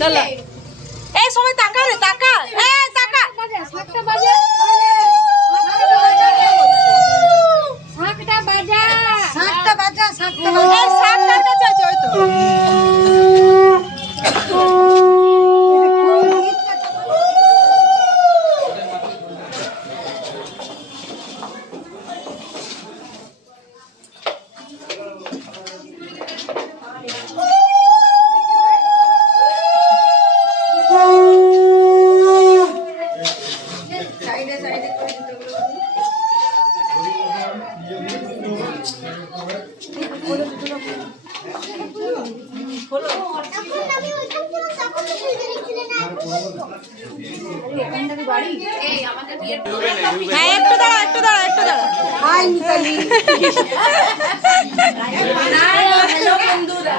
চলো এই সময় তাকা রে তাকা তাকা শাকটা বাজা শাক কার কাছে আছে ওই তো হ্যাঁ একটু দাঁড়া হাই মিতালি হ্যালো বন্ধুরা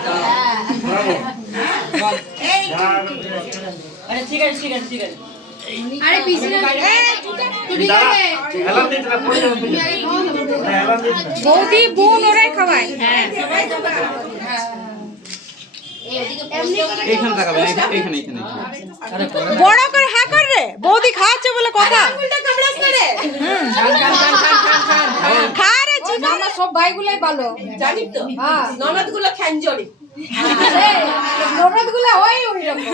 আরে ঠিক আছে আরে পিছনে বৌদি বোন ওরাই খাওয়ায় হ্যাঁ এইখানে তাকাবে এইখানে বড় করে হ্যাঁ কর রে বৌদি খাওয়াচ্ছে বলে কথা খা রে চিবা আমরা সব ভাইগুলাই ভালো জানি তো হ্যাঁ ননদ গুলো খ্যাঞ্জরি ননদ গুলা হয় ওই রকম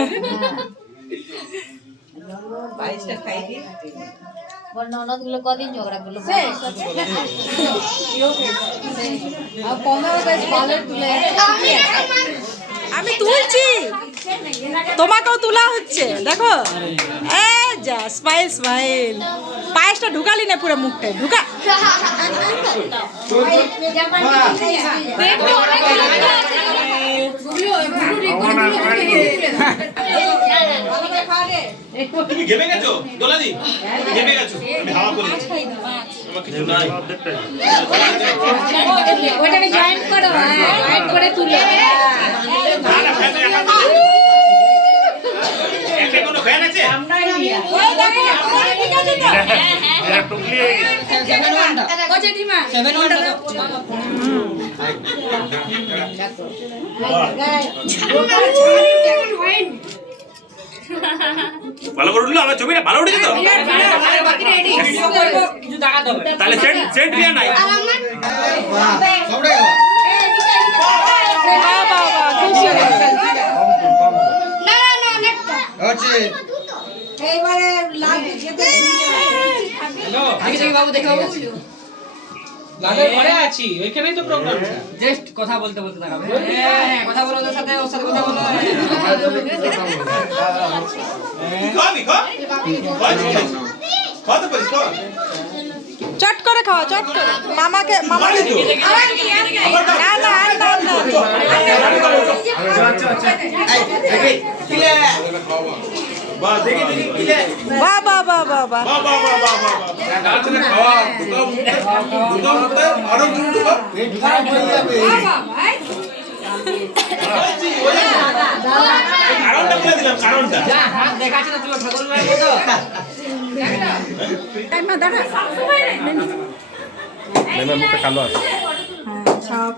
বাইশটা খাই দিই ননদ গুলো কদিন ঝগড়া করলো আর 15 ভালো তুলে আমি তুলছি তোমাকেও তোলা হচ্ছে দেখো এ যা স্মাইল পায়েসটা ঢুকালি না পুরো মুখটায় ঢুকা তুমি ঘেমে গেছো দোলাদি তুমি ঘেমে গেছো আমি হাওয়া করে আমার কিছু নাই ওটাকে জয়েন্ট করো জয়েন্ট করে তুলে না না ফ্যান একটা কোনো ফ্যান আছে এরা টুকলি হয়ে গেছে ও জেঠিমা 7 ভালো করে উঠলো আমার ছবিটা ভালো উঠেছে তো কিছু টাকা দেবে তাহলে সেন্ট বিয়া নাই এইবারে লাল খেতে দেখি বাবু লালের ঘরে আছি ওইখানেই তো প্রোগ্রামটা জাস্ট কথা বলতে থাকাবে হ্যাঁ কথা বলো ওর সাথে কথা বলো খাবি খাওয়াতে পারিস তো চট করে খাওয়া চট করে মামাকে না না বাহ দেখি কিলে বাহ বাহ বাহ বাহ বাহ বাহ বাহ বাহ বাহ বাহ গাছটা খাওয়া দুটো আরো দুটো কারণটা বলে দিলাম কারণটা যা হাত দেখাচ্ছে না তুমি ঠাকুর মায়ের মতো মুখটা কালো আছে হ্যাঁ